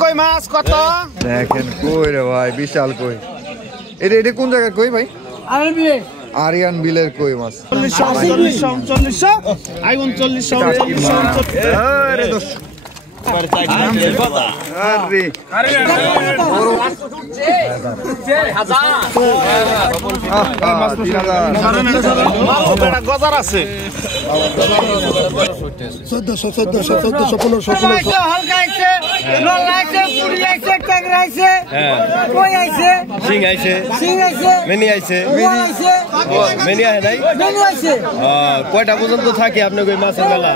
কই মাছ কত দেখেন কই রে ভাই বিশাল কই এটা এটা কোন জায়গার কই ভাই আরিয়ান বিলের কই মাছ গজার আছে কয়টা পর্যন্ত থাকে আপনার ওই মাছের মেলা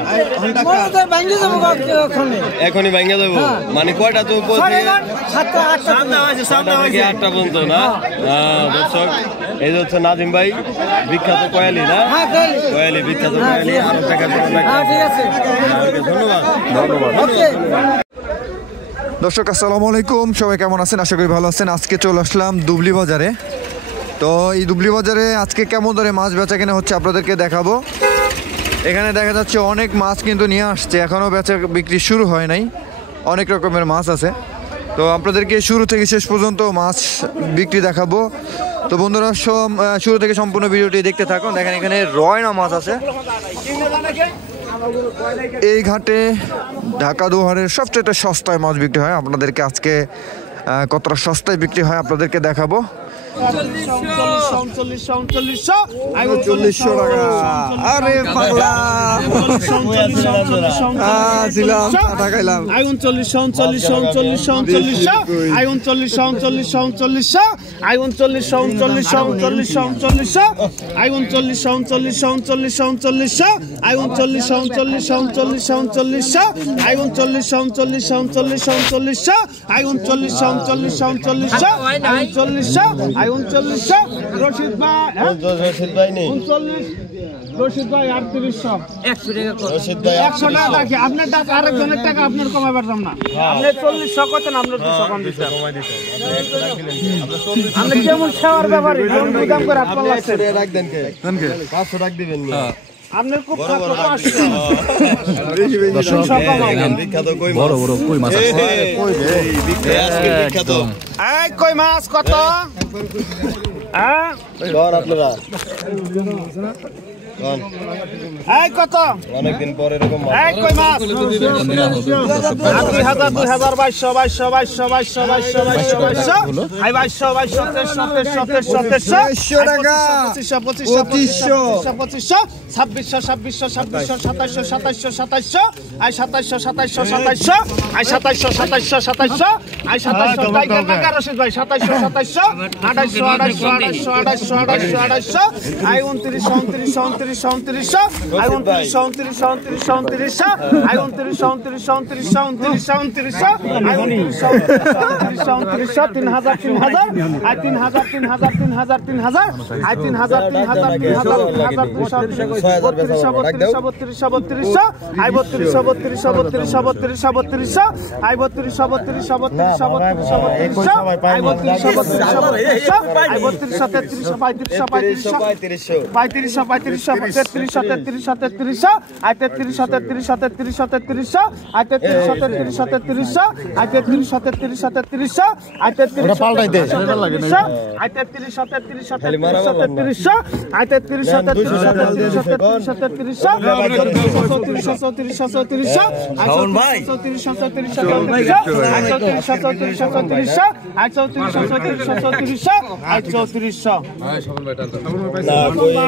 এখনই ভাঙ্গে যাবো মানে কয়টা তো 8টা পর্যন্ত না দর্শক এই যে হচ্ছে নাজিম ভাই বিখ্যাত কয়ালি না কয়ালি বিখ্যাত কয়ালি আরো ধন্যবাদ দর্শক আসসালামু আলাইকুম সবাই কেমন আছেন আশা করি ভালো আছেন আজকে চলে আসলাম দুবলি বাজারে তো এই দুবলি বাজারে আজকে কেমন ধরে মাছ বেচা কেনা হচ্ছে আপনাদেরকে দেখাবো এখানে দেখা যাচ্ছে অনেক মাছ কিন্তু নিয়ে আসছে এখনো বেচা বিক্রি শুরু হয় নাই অনেক রকমের মাছ আছে তো আপনাদেরকে শুরু থেকে শেষ পর্যন্ত মাছ বিক্রি দেখাবো তো বন্ধুরা শুরু থেকে সম্পূর্ণ ভিডিওটি দেখতে থাকুন দেখেন এখানে রয়না মাছ আছে এই ঘাটে ঢাকা দুহারের সবচেয়ে সস্তায় মাছ বিক্রি হয় আপনাদেরকে আজকে কতটা সস্তায় বিক্রি হয় আপনাদেরকে দেখাবো 3900 টাকা আরে পাগলা ছিলাম খাইলাম 39 রশিদ ভাই নেই 39 রশিদ ভাই 3800 রশিদ ভাই 100 টাকা রাখি আপনার টাকা আরেকজনের টাকা আপনার কমাই পারতাম না আপনি 40 কত না আপনার 200 কম দিতেন কমাই দিতেন আপনি কেমন খাওয়ার ব্যাপারে কোন দাম করে আপনার লাগছে রাখ দেন কে 500 টাকা দিবেন আপনার খুব খারাপ আসছে বিখ্যাত কই মাছ বড় বড় কই মাছ আছে কই বিখ্যাত এই কই মাছ কত হ্যাঁ কর আপনারা কোন এই কত অনেক দিন পরে এরকম মাছ এই কই মাছ 2000 এই 2200 টাকা 2500 2600 2700 আই 2700 আই 2700 আই 2700 টাইগার নাকা রশিদ ভাই 2700 2800 আই 29 আই 29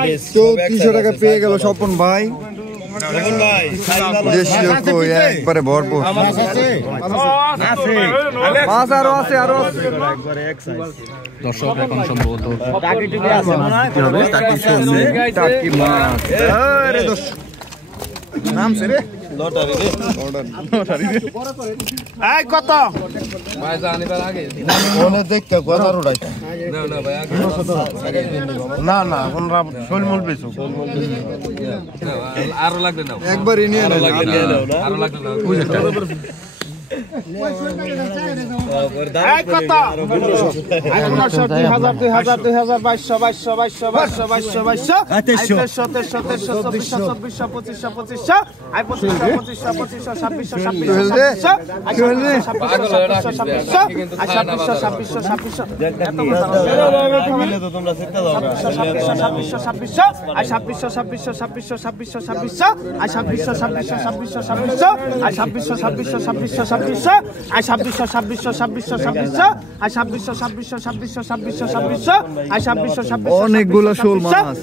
আই 3400 টাকা পেয়ে গেল স্বপন ভাই একবারে ভরপুর মাছ আরো আছে দর্শক এখন সম্ভবত নামছে রে কত না না শোলমূল বেশি আরো লাগবে না একবারই নিয়ে অনেকগুলো শোল মাছ।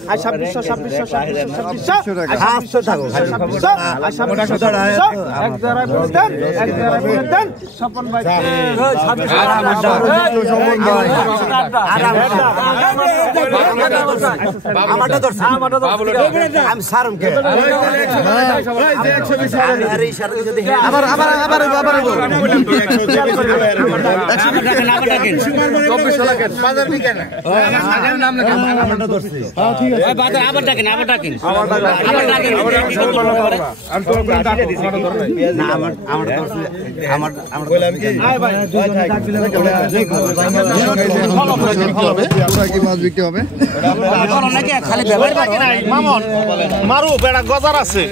মারু বেড়া গজার আছে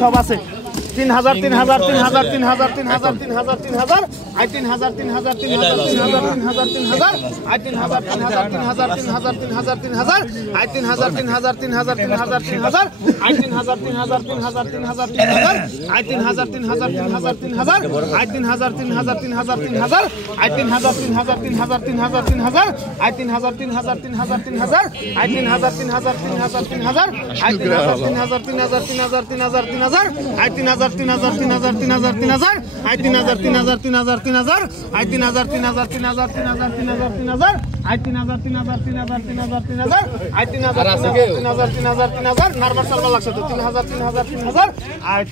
সব আছে 3000 3000 3000 3000 3000 3000 3000 I 3000 3000 3000 3000 3000 I 3000 3000 3000 3000 3000 3000 I 3000 3000 3000 3000 3000 I 3000 3000 3000 3000 3000 I 3000 3000 3000 3000 I 3000 3000 3000 3000 I 3000 3000 3000 3000 3000 I 3000 3000 3000 3000 I 3000 3000 3000 3000 I 3000 3000 3000 3000 3000 3000 I 3000 3000 3000 3000 3000 I 3000 3000 3000 3000 I 3000 3000 3000 3000 3000 3000 I 3000 3000 3000 3000 3000 I 3000 3000 3000 3000 নারবার সালবা লাগছে তো 3000 3000 3000 আই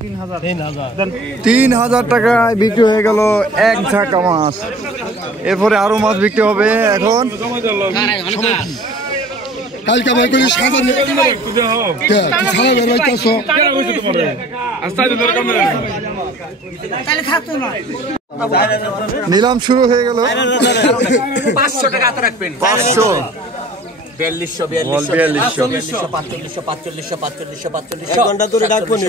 3000 টাকায় বিক্রি হয়ে গেল এক ঝাঁকা মাছ। এরপরে আরো মাছ বিক্রি হবে। এখন কালকে ভাই করি সাদা নিলাম শুরু হয়ে গেল। 500 টাকা হাতে রাখবেন 500 ঘন্টা ধরে ডাকবো নি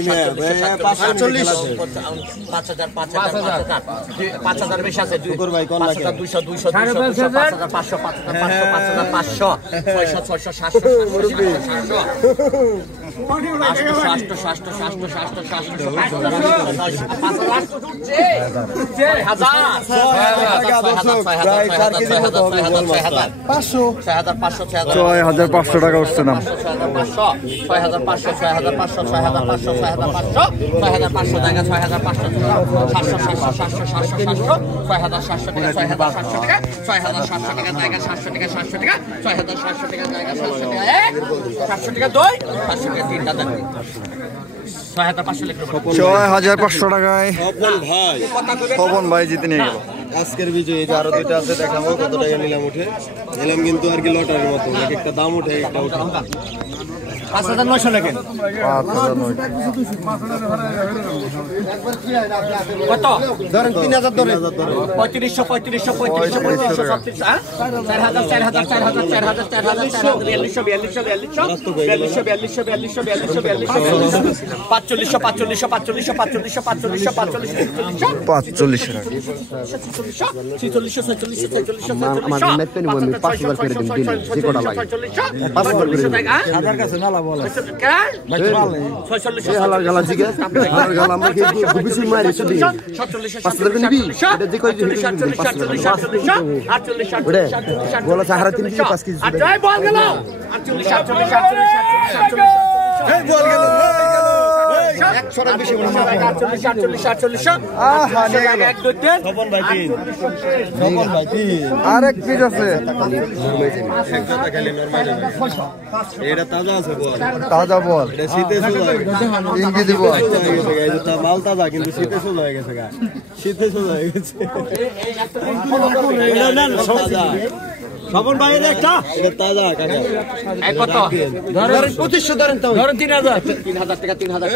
5000 বেশি আছে 200 200 500 6500 টাকা উঠছে না। 6500 টাকায় পবন ভাই জিতে নিয়ে গেল। আজকের বিজয় এই যে আরো দুইটা আছে দেখাবো কত টাকা নিলাম উঠে নিলাম কিন্তু আর কি লটারির মতো এক একটা দাম উঠে একটা উঠে 5900 টাকা কত ধরেন 3000 ধরেন 3500 3500 আরেক পিস আছে এটা তাজা আছে বল, তাজা বল, এটা শীতে সোজা হয়ে গেছে। 3 কেজি বল, এটা মাল তাজা কিন্তু শীতে সোজা হয়ে গেছে গা, শীতে সোজা হয়ে গেছে। স্বপন ভাইয়ের একটা এটা তাজা কাকা। কত ধরেন 2500 ধরেন তো ধরেন 3000 টাকা 3000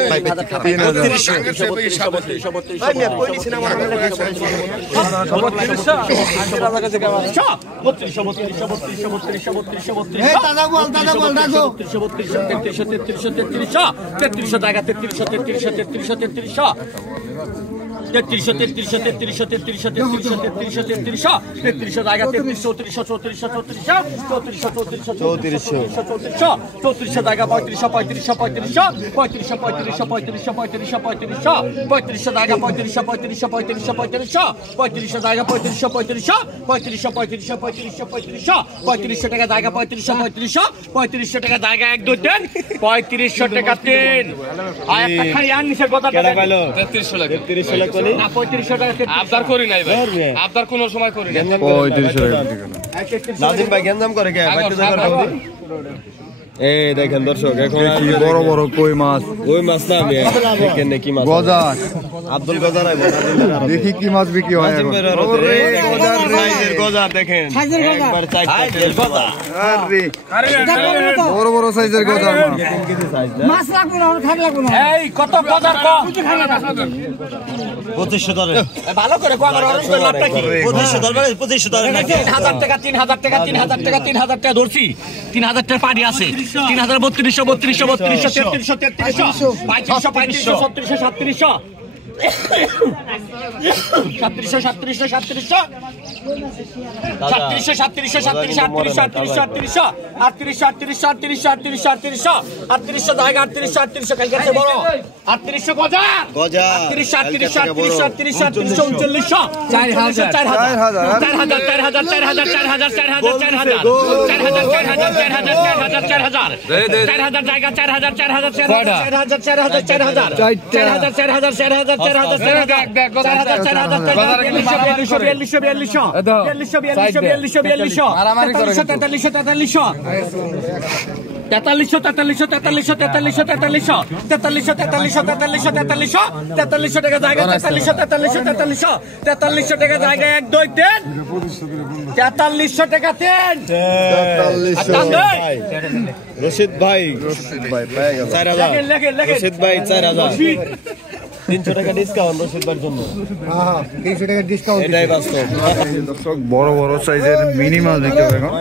আবদার করি নাই ভাই, আবদার কোন সময় করি না। নাজিম ভাই গেঞ্জাম করে কে? এই দেখেন দর্শক, এখন বড় বড় কই মাছ, ওই মাছ না, আমি দেখেন কি মাছ, গজার, আব্দুল গজার আইবো। দেখি কি মাছ বিক্রি হয় এখন। সাইজের গজার দেখেন, একবার সাইজের গজার, আরে বড় বড় সাইজের গজার মাছ লাগবে না, খাট লাগবে না। এই কত গজার কম 2500 ধরে ভালো করে কো আমার অরেঞ্জ করে লাভটা কি 2500 ধরবে, 2500 ধরে নাকি 3000 টাকা 3000 টাকা 3000 টাকা 3000 টাকা ধরছি, 3000 টাকা পাড়ি আছে, 3000 3200 3300 3300 3300 3500 3700 রশিদ ভাই 4000, রশিদ ভাই 4000, 300 টাকা ডিসকাউন্ট রশিদ ভাইয়ের জন্য। 300 টাকা ডিসকাউন্ট। এটাই বাস্তব। দর্শক বড় বড় সাইজের মিনি মাছ দেখতে হবে এখন।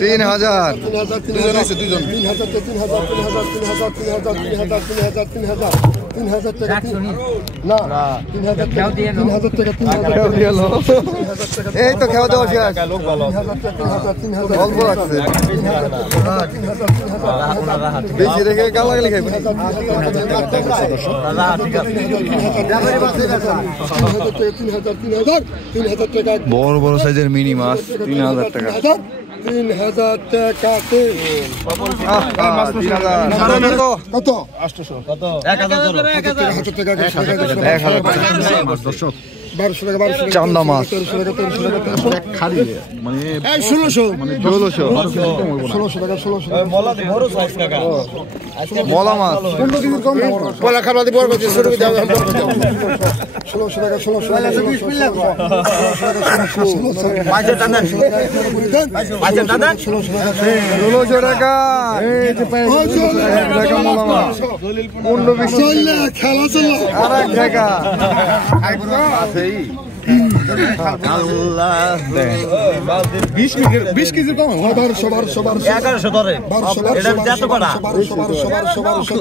3000 এই তো খেয়া দেওয়া শেষ, অল্প রাখছে, বেশি রেখে গালাগালি খাইবে। বড় বড় সাইজের মিনি মাছ 3000 টাকা। 3000 টাকা। 3000 কত? 800 কত? 1000 ধরো। 1000 টাকা। 1200 টাকা চান্দা মাছ, 1600 টাকা। 1600 মলা দি বড় সাইজ কাকা, মলা মাছ 15 কেজি কম দাও। পয়লা খাবার দি বড় করতে শুরু করে দাও। 1600 টাকা। 1600 টাকা। 1600 টাকা। মাঝে টানেন মাঝে টানেন 1600 টাকা। এই যে পায় টাকা মলা মাছ, মুন্ড বেশি খেলা চলো। আরেক টাকা আছেই। আল্লাহ 20 কেজি কম। 1200 1100 ধরে। এটা যত করা 1600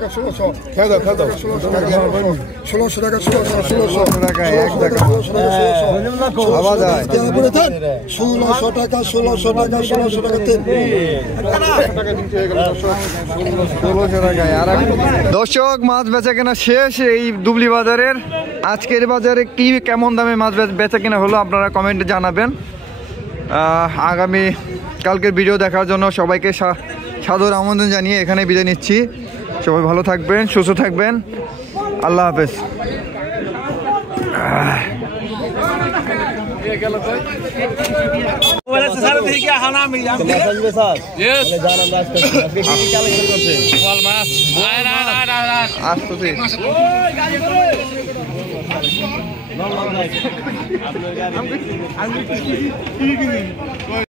টাকা। খেয়ে দাও 1600 টাকা 1600 টাকা 1600 টাকা 1 টাকা আবার যায় 1600 টাকা 1600 টাকা 1600 টাকা 3 দর্শক মাছ বেচা কেনা শেষ এই দুবলি বাজারের। আজকের বাজারে কি কেমন দামে মাছ বেচা কেনা হলো আপনারা কমেন্টে জানাবেন। আগামী কালকের ভিডিও দেখার জন্য সবাইকে সাদর আমন্ত্রণ জানিয়ে এখানে বিদায় নিচ্ছি। সবাই ভালো থাকবেন, সুস্থ থাকবেন, আল্লাহ হাফেজ। মাছ